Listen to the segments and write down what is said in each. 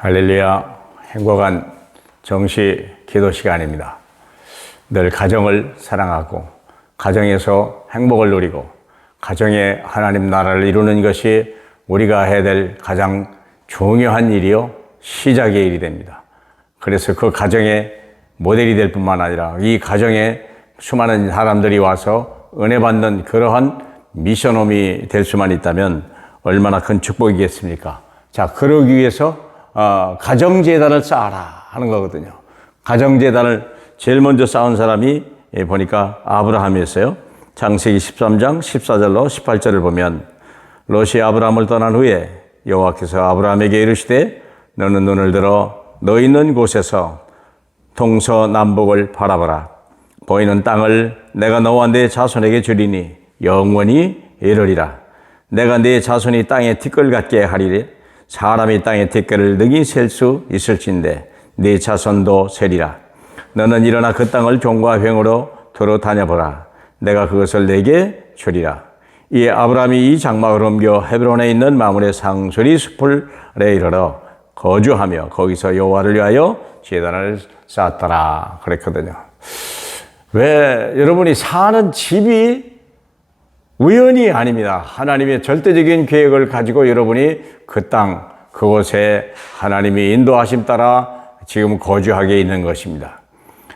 할렐루야, 행복한 정시 기도 시간입니다. 늘 가정을 사랑하고 가정에서 행복을 누리고 가정에 하나님 나라를 이루는 것이 우리가 해야 될 가장 중요한 일이요 시작의 일이 됩니다. 그래서 그 가정의 모델이 될 뿐만 아니라 이 가정에 수많은 사람들이 와서 은혜 받는 그러한 미션홈이 될 수만 있다면 얼마나 큰 축복이겠습니까? 자, 그러기 위해서 가정재단을 쌓아라 하는 거거든요. 가정재단을 제일 먼저 쌓은 사람이 보니까 아브라함이었어요. 창세기 13장 14절로 18절을 보면 롯이 아브라함을 떠난 후에 여호와께서 아브라함에게 이르시되 너는 눈을 들어 너 있는 곳에서 동서남북을 바라보라. 보이는 땅을 내가 너와 네 자손에게 주리니 영원히 이르리라. 내가 네 자손이 땅에 티끌 같게 하리니 사람이 땅에 티끌을 능히 셀 수 있을진데 네 자손도 세리라. 너는 일어나 그 땅을 종과 횡으로 두루 다녀보라. 내가 그것을 내게 주리라. 이에 아브라함이 이 장막을 옮겨 헤브론에 있는 마므레 상수리 숲을에 이르러 거주하며 거기서 여호와를 위하여 제단을 쌓았더라 그랬거든요. 왜 여러분이 사는 집이 우연이 아닙니다. 하나님의 절대적인 계획을 가지고 여러분이 그 땅, 그곳에 하나님이 인도하심 따라 지금 거주하게 있는 것입니다.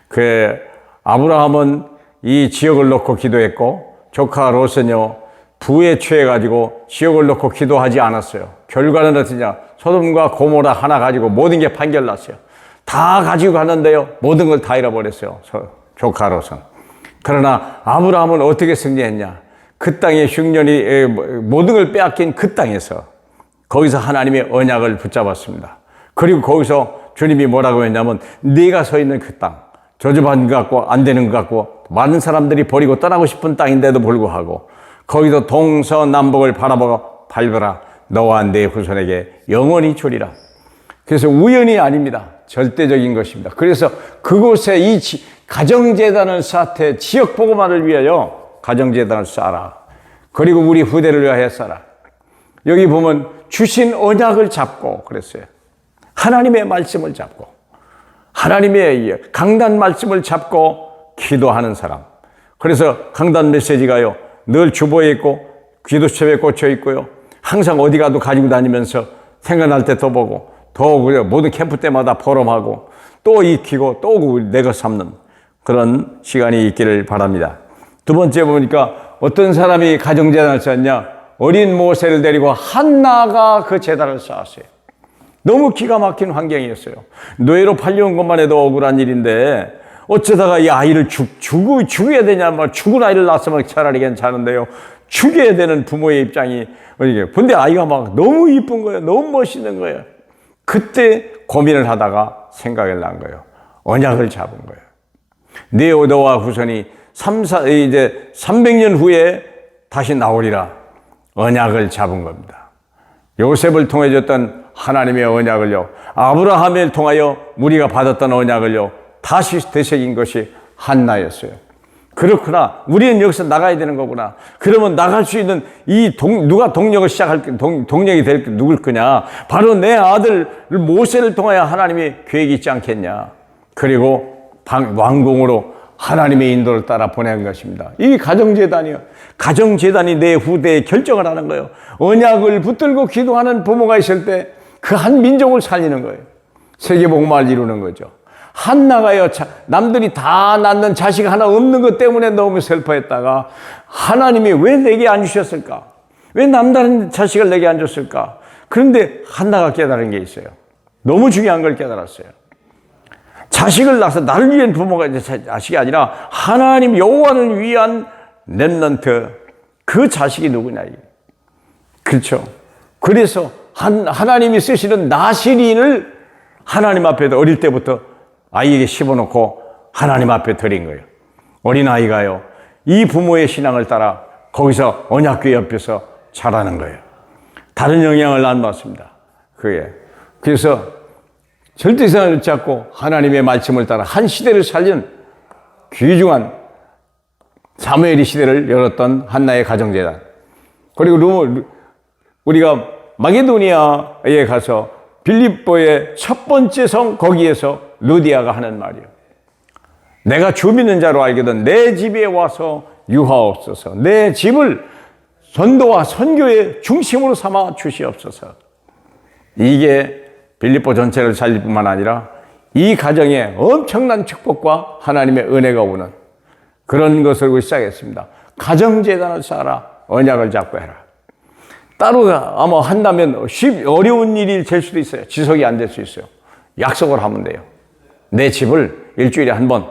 그 아브라함은 이 지역을 놓고 기도했고 조카 롯은요 부에 취해가지고 지역을 놓고 기도하지 않았어요. 결과는 어떠냐? 소돔과 고모라 하나 가지고 모든 게 판결났어요. 다 가지고 갔는데요 모든 걸 다 잃어버렸어요. 조카 롯은. 그러나 아브라함은 어떻게 승리했냐? 그 땅의 흉년이 모든 걸 빼앗긴 그 땅에서 거기서 하나님의 언약을 붙잡았습니다. 그리고 거기서 주님이 뭐라고 했냐면 네가 서 있는 그 땅, 저주받은 것 같고 안 되는 것 같고 많은 사람들이 버리고 떠나고 싶은 땅인데도 불구하고 거기서 동서남북을 바라보고 밟아라. 너와 내 후손에게 영원히 주리라. 그래서 우연이 아닙니다. 절대적인 것입니다. 그래서 그곳에 이 가정재단을 쌓되 지역복음화를 위하여 가정재단을 쌓아라. 그리고 우리 후대를 위하여 쌓아라. 여기 보면 주신 언약을 잡고 그랬어요. 하나님의 말씀을 잡고 하나님의 강단 말씀을 잡고 기도하는 사람. 그래서 강단 메시지가요 늘 주보에 있고 기도첩에 꽂혀 있고요. 항상 어디 가도 가지고 다니면서 생각날 때 또 보고 또 모든 캠프 때마다 포럼하고 또 익히고 또 내가 삼는 그런 시간이 있기를 바랍니다. 두 번째 보니까 어떤 사람이 가정재단을 쌓았냐? 어린 모세를 데리고 한나가 그 재단을 쌓았어요. 너무 기가 막힌 환경이었어요. 노예로 팔려온 것만 해도 억울한 일인데 어쩌다가 이 아이를 죽여야 되냐? 죽은 아이를 낳았으면 차라리 괜찮은데요. 죽여야 되는 부모의 입장이 근데 아이가 막 너무 이쁜 거예요. 너무 멋있는 거예요. 그때 고민을 하다가 생각이 난 거예요. 언약을 잡은 거예요. 네 너와 후손이 300년 후에 다시 나오리라. 언약을 잡은 겁니다. 요셉을 통해 줬던 하나님의 언약을요, 아브라함을 통하여 우리가 받았던 언약을요, 다시 되새긴 것이 한나였어요. 그렇구나. 우리는 여기서 나가야 되는 거구나. 그러면 나갈 수 있는 누가 동력을 동력이 될 누굴 거냐? 바로 내 아들 모세를 통하여 하나님의 계획이 있지 않겠냐? 그리고 왕궁으로 하나님의 인도를 따라 보낸 것입니다. 이 가정재단이요. 가정재단이 내 후대에 결정을 하는 거예요. 언약을 붙들고 기도하는 부모가 있을 때 그 한 민족을 살리는 거예요. 세계복음화를 이루는 거죠. 한나가요, 남들이 다 낳는 자식 하나 없는 것 때문에 너무 슬퍼했다가 하나님이 왜 내게 안 주셨을까? 왜 남다른 자식을 내게 안 줬을까? 그런데 한나가 깨달은 게 있어요. 너무 중요한 걸 깨달았어요. 자식을 낳아서 나를 위한 부모가 자식이 아니라 하나님 여호와를 위한 렘넌트, 그 자식이 누구냐. 그렇죠. 그래서 하나님이 쓰시는 나시린을 하나님 앞에 어릴 때부터 아이에게 씹어놓고 하나님 앞에 드린 거예요. 어린아이가요 이 부모의 신앙을 따라 거기서 언약궤 옆에서 자라는 거예요. 다른 영향을 안 받습니다. 그래서 절대성을 잡고 하나님의 말씀을 따라 한 시대를 살린 귀중한 사무엘의 시대를 열었던 한나의 가정재단. 그리고 우리가 마게도니아에 가서 빌립보의 첫 번째 성 거기에서 루디아가 하는 말이에요. 내가 주 믿는 자로 알거든 내 집에 와서 유하옵소서. 내 집을 전도와 선교의 중심으로 삼아 주시옵소서. 이게 빌립보 전체를 살릴 뿐만 아니라 이 가정에 엄청난 축복과 하나님의 은혜가 오는 그런 것을 시작했습니다. 가정재단을 쌓아라. 언약을 잡고 해라. 따로 아마 한다면 어려운 일이 될 수도 있어요. 지속이 안 될 수 있어요. 약속을 하면 돼요. 내 집을 일주일에 한 번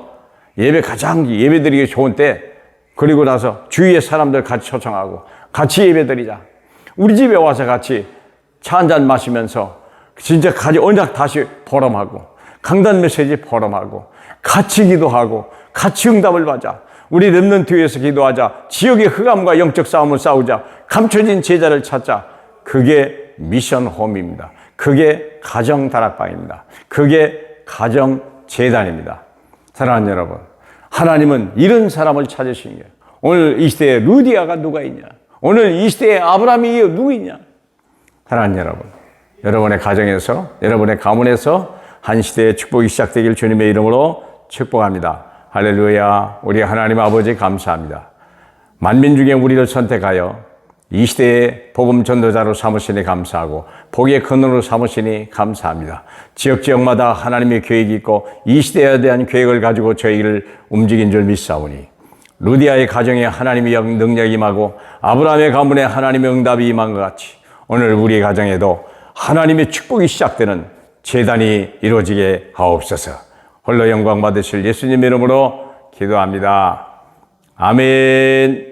가장 예배드리기 좋은 때, 그리고 나서 주위의 사람들 같이 초청하고 같이 예배드리자. 우리 집에 와서 같이 차 한잔 마시면서 진짜 언약 다시 포럼하고 강단 메시지 포럼하고 같이 기도하고 같이 응답을 받자. 우리 렘넌트에서 기도하자. 지역의 흑암과 영적 싸움을 싸우자. 감춰진 제자를 찾자. 그게 미션 홈입니다. 그게 가정 다락방입니다. 그게 가정 재단입니다. 사랑하는 여러분, 하나님은 이런 사람을 찾으신 거예요. 오늘 이 시대에 루디아가 누가 있냐? 오늘 이 시대에 아브라함이 누구 있냐? 사랑하는 여러분, 여러분의 가정에서, 여러분의 가문에서 한 시대의 축복이 시작되길 주님의 이름으로 축복합니다. 할렐루야. 우리 하나님 아버지 감사합니다. 만민 중에 우리를 선택하여 이 시대의 복음 전도자로 삼으시니 감사하고 복의 근원으로 삼으시니 감사합니다. 지역마다 하나님의 계획이 있고 이 시대에 대한 계획을 가지고 저희를 움직인 줄 믿사오니 루디아의 가정에 하나님의 능력이 임하고 아브라함의 가문에 하나님의 응답이 임한 것 같이 오늘 우리 가정에도 하나님의 축복이 시작되는 재단이 이루어지게 하옵소서. 홀로 영광 받으실 예수님 이름으로 기도합니다. 아멘.